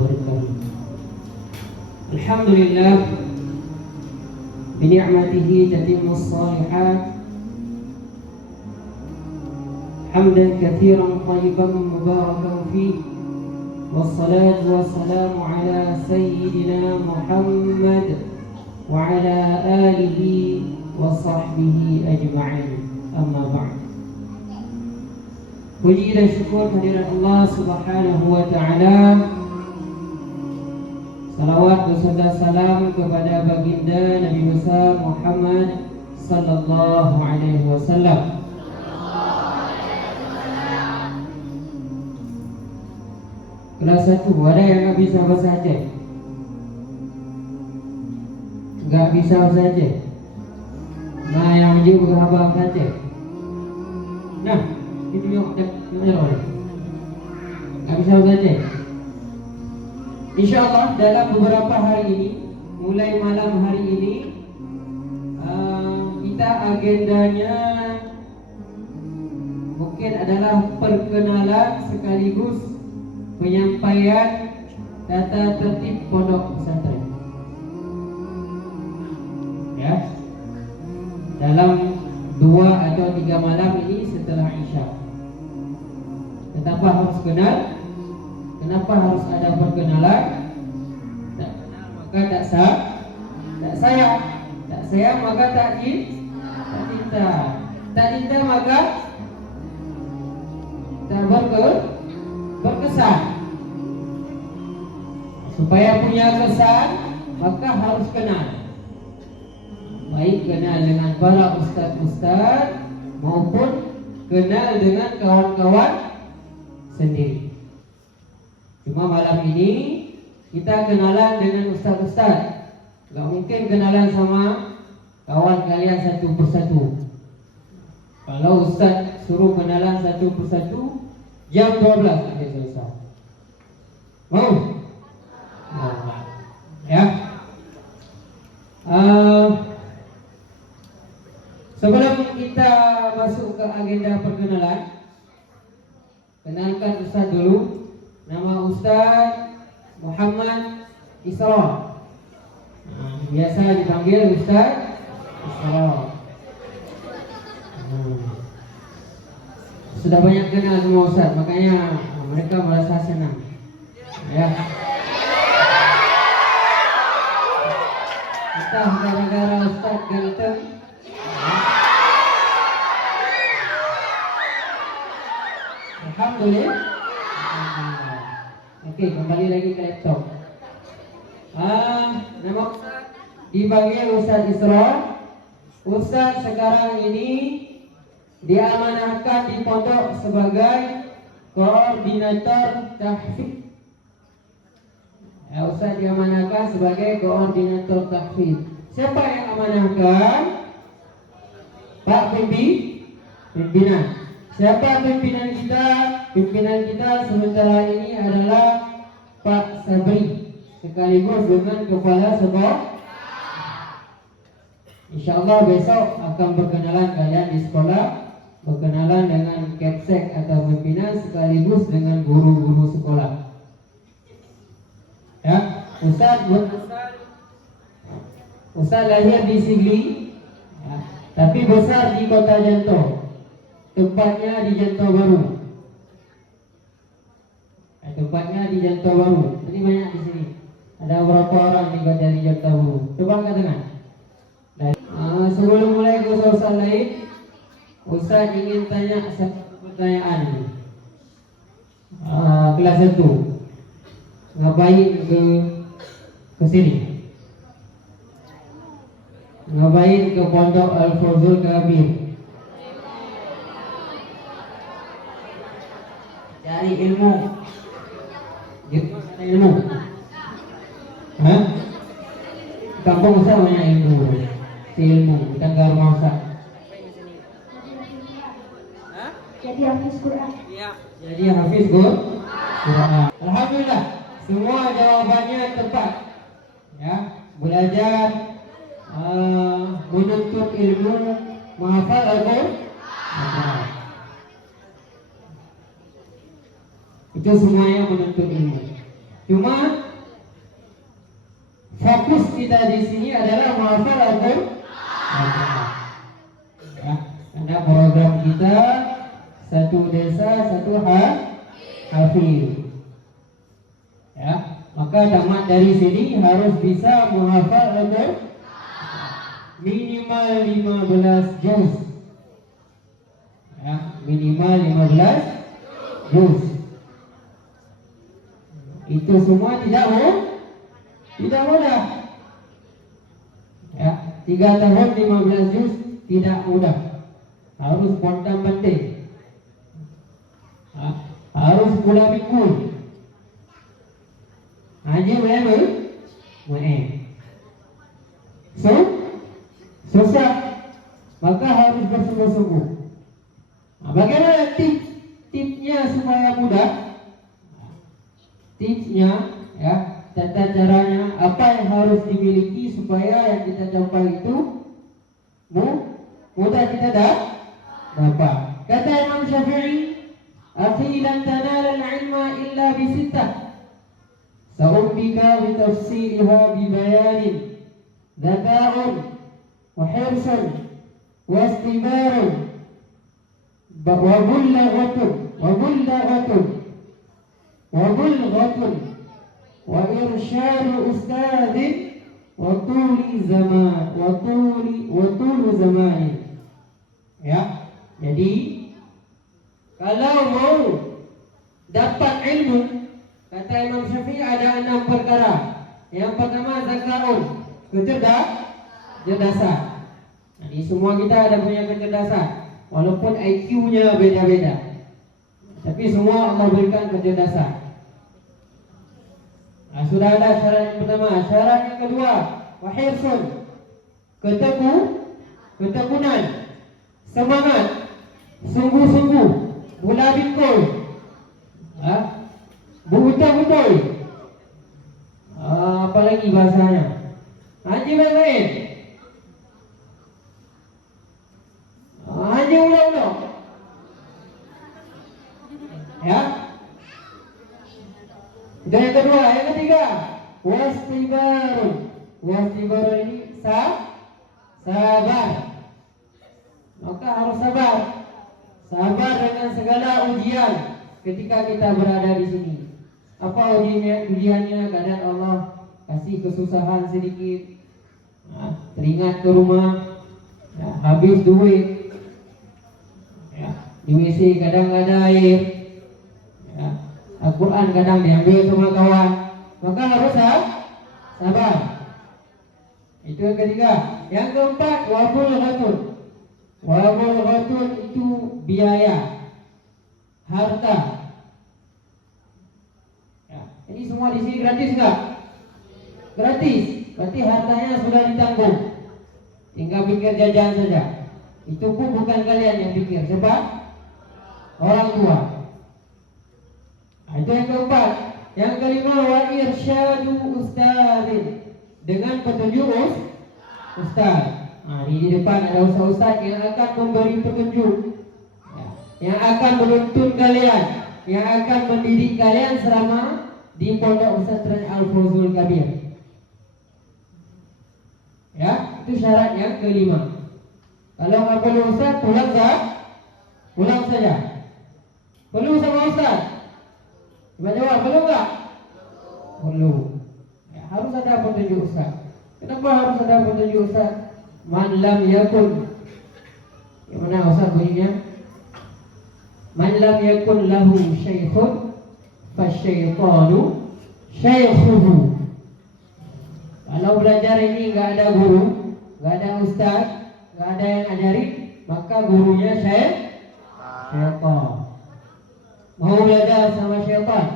wabarakatuh. Alhamdulillah bini'matihi tatimmus shalihat. Hamdan katsiran thayyiban mubarakan fihi. Wassalatu wassalamu ala sayyidina Muhammad wa ala alihi wa sahbihi ajma'in. Amma ba'd. Puji dan syukur kehadirat Allah Subhanahu wa ta'ala. Salawat beserta salam kepada baginda Nabi besar Muhammad sallallahu alaihi wasallam. Kelas 1, ada yang enggak bisa bahasa Aceh? Enggak bisa bahasa Aceh? Nah, yang menjadi berhabang bahasa Aceh. Nah, itu yang benar. Enggak bisa bahasa Aceh. InsyaAllah dalam beberapa hari ini, mulai malam hari ini, kita agendanya mungkin adalah perkenalan sekaligus penyampaian tata tertib pondok pesantren. Ya, dalam 2 atau 3 malam ini setelah Isya. Kenapa harus kenal? Kenapa harus ada perkenalan? Tak kenal maka tak sah, tak sayang. Tak sayang maka tak cinta. Tak cinta maka tak berkesan. Supaya punya kesan maka harus kenal. Baik kenal dengan para ustaz-ustaz maupun kenal dengan kawan-kawan sendiri. Cuma malam ini kita kenalan dengan ustaz-ustaz. Gak mungkin kenalan sama kawan kalian satu persatu. Kalau ustaz suruh kenalan satu persatu, jam 12 akan selesai. Mau? Ya. Sebelum kita masuk ke agenda perkenalan, kenalkan ustaz dulu. Nama Ustaz Muhammad Isra. Biasa dipanggil Ustaz Isra. Sudah banyak kenal semua Ustaz, makanya mereka merasa senang. Ya. Entah gara-gara Ustaz ganteng. Alhamdulillah. Oke, kembali lagi ke laptop. Nama Ustaz dipanggil Ustaz Isra. Ustaz sekarang ini diamanahkan di pondok sebagai koordinator tahfidz. Ustaz diamanahkan sebagai koordinator tahfidz. Siapa yang amanahkan? Pak pimpinan. Siapa pimpinan kita? Pimpinan kita sementara ini adalah Pak Sabri, sekaligus dengan kepala sekolah. InsyaAllah besok akan berkenalan kalian di sekolah, berkenalan dengan kapsek atau pimpinan sekaligus dengan guru-guru sekolah. Ya, Ustaz lahir di Sigli, ya, tapi besar di Kota Janto. Tempatnya di Janto Baru. Tempatnya di Janto Baru. Ini banyak di sini. Ada berapa orang nih dari Janto Baru? Coba angkat tangan. Sebelum mulai ke soal lain, Ustaz ingin tanya satu pertanyaan. Kelas 1. Ngapain ke sini? Ngapain ke Pondok Al-Fawzul Kabir? Cari ilmu. Ilmu. Hah? Kampung Ustaz banyak ilmu. Ilmu, kita enggak rumah Ustaz. Jadi hafiz Quran. Iya. Jadi hafiz Quran. Alhamdulillah, semua jawabannya tepat. Ya, belajar menuntut ilmu, menghafal Al-Quran. Itu semuanya menuntut ilmu. Cuma fokus kita di sini adalah menghafal Al-Quran. Ya, karena program kita satu desa satu hafiz. Ya, maka tamat dari sini harus bisa menghafal Al-Quran minimal 15 juz. Ya, minimal 15 juz. Itu semua tidak mudah. Ya, 3 tahun 15 juz tidak mudah. Harus pontang-panting. Ya, harus pula pikul. Haji berapa? Susah. Maka harus bersungguh-sungguh. Bagaimana tipsnya supaya mudah? Tipsnya, ya, tata caranya, apa yang harus dimiliki supaya yang kita capai itu mudah kita dapat. Kata Imam Syafi'i, "Akhi lan tanala al-'ilma illa bi sittah. Sa'ubbika bi tafsiliha bi bayanin, dzaka'un wa hirsun wa istibarun wa bulghatun wa irsyadu ustadin wa tulu zamanin." Ya, jadi kalau mau dapat ilmu, kata Imam Syafi'i ada 6 perkara. Yang pertama zakaun, kecerdasan. Jadi semua kita ada punya kecerdasan, walaupun IQ-nya beda-beda, tapi semua Allah berikan kecerdasan. Nah, sudah ada syarat yang pertama. Syarat yang kedua, wahirsun, ketekunan, semangat, sungguh-sungguh, bola bingkul, betul-betul. Apa lagi bahasanya? Haji baik-baik. Haji ulang-ulang. Ya. Dan yang kedua, yang ketiga, wastibarun. Wastibarun ini sabar. Maka harus sabar. Sabar dengan segala ujian ketika kita berada di sini. Apa ujiannya? Kadang Allah kasih kesusahan sedikit, teringat ke rumah, habis duit, di WC kadang ada air, Al-Quran kadang diambil sama kawan. Maka harus sabar. Itu yang ketiga. Yang keempat, wabulghatun. Wabulghatun itu biaya, harta. Ini semua di sini gratis enggak? Gratis. Berarti hartanya sudah ditanggung. Tinggal pikir jajan saja. Itu pun bukan kalian yang pikir, sebab orang tua. Itu yang keempat. Yang kelima, wa irsyadu ustadzin, dengan petunjuk ustaz. Di depan ada ustaz yang akan memberi petunjuk, yang akan menuntun kalian, yang akan mendidik kalian selama di Pondok Pesantren Al-Fawzul Kabir. Ya, itu syarat yang kelima. Kalau nggak perlu ustaz, pulang saja. Perlu sama ustaz? Coba jawab, perlu nggak? Perlu. Ya, harus ada petunjuk ustaz. Kenapa harus ada petunjuk ustaz? Man lam yakun. Yang mana ustaz bunyinya? Man lam yakun lahu syaikhun fasyaitanu syaikhuhu. Kalau belajar ini enggak ada guru, enggak ada ustaz, enggak ada yang ajarin, maka gurunya syaitan. Mau belajar sama syaitan?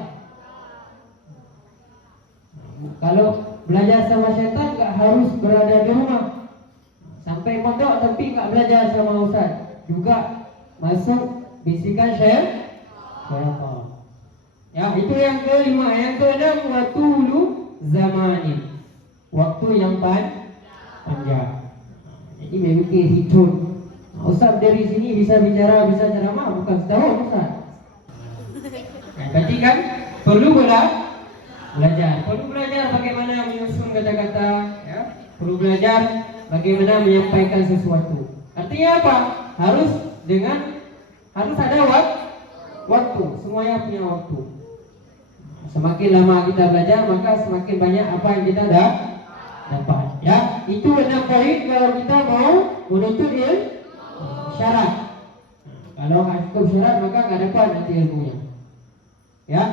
Kalau belajar sama syaitan enggak harus berada di rumah. Sampai pondok tapi enggak belajar sama ustaz, juga masuk bisikan syaitan. Ya, itu yang kelima. Yang keenam, watulu zamani, waktu yang panjang. Jadi memikir hitung. Ustaz dari sini bisa bicara, bisa ceramah bukan setahun ustaz. Berarti kan perlu Belajar. Perlu belajar bagaimana menyusun kata-kata, ya. Perlu belajar bagaimana menyampaikan sesuatu. Artinya apa? Harus ada waktu. Semuanya punya waktu. Semakin lama kita belajar, maka semakin banyak apa yang kita dapat. Ya, itu 6 poin kalau kita mau menuntut syarat. Kalau cukup syarat maka nggak dapat nanti ilmunya. Ya,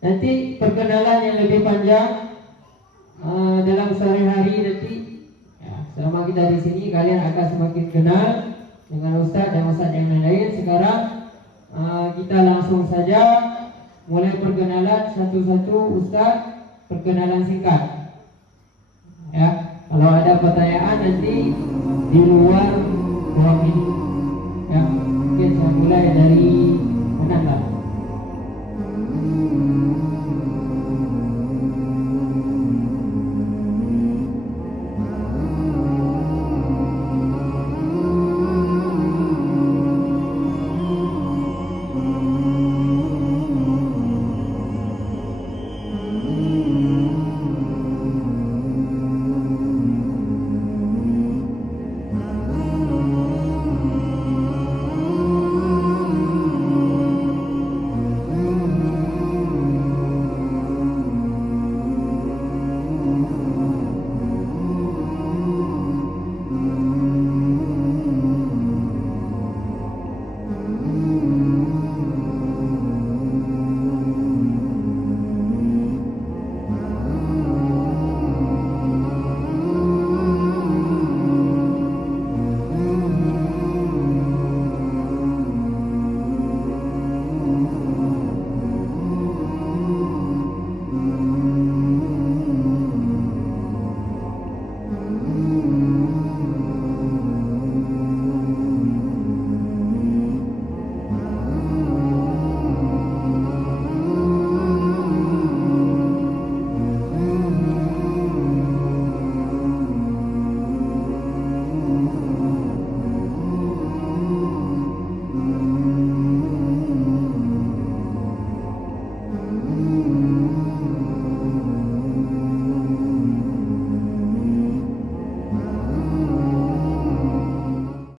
nanti perkenalan yang lebih panjang dalam sehari-hari nanti. Ya, selama kita di sini kalian akan semakin kenal dengan ustaz dan ustaz yang lain. Sekarang kita langsung saja mulai perkenalan satu-satu ustaz, perkenalan singkat. Ya, kalau ada pertanyaan nanti di luar ruang ini. Ya, mungkin saya mulai dari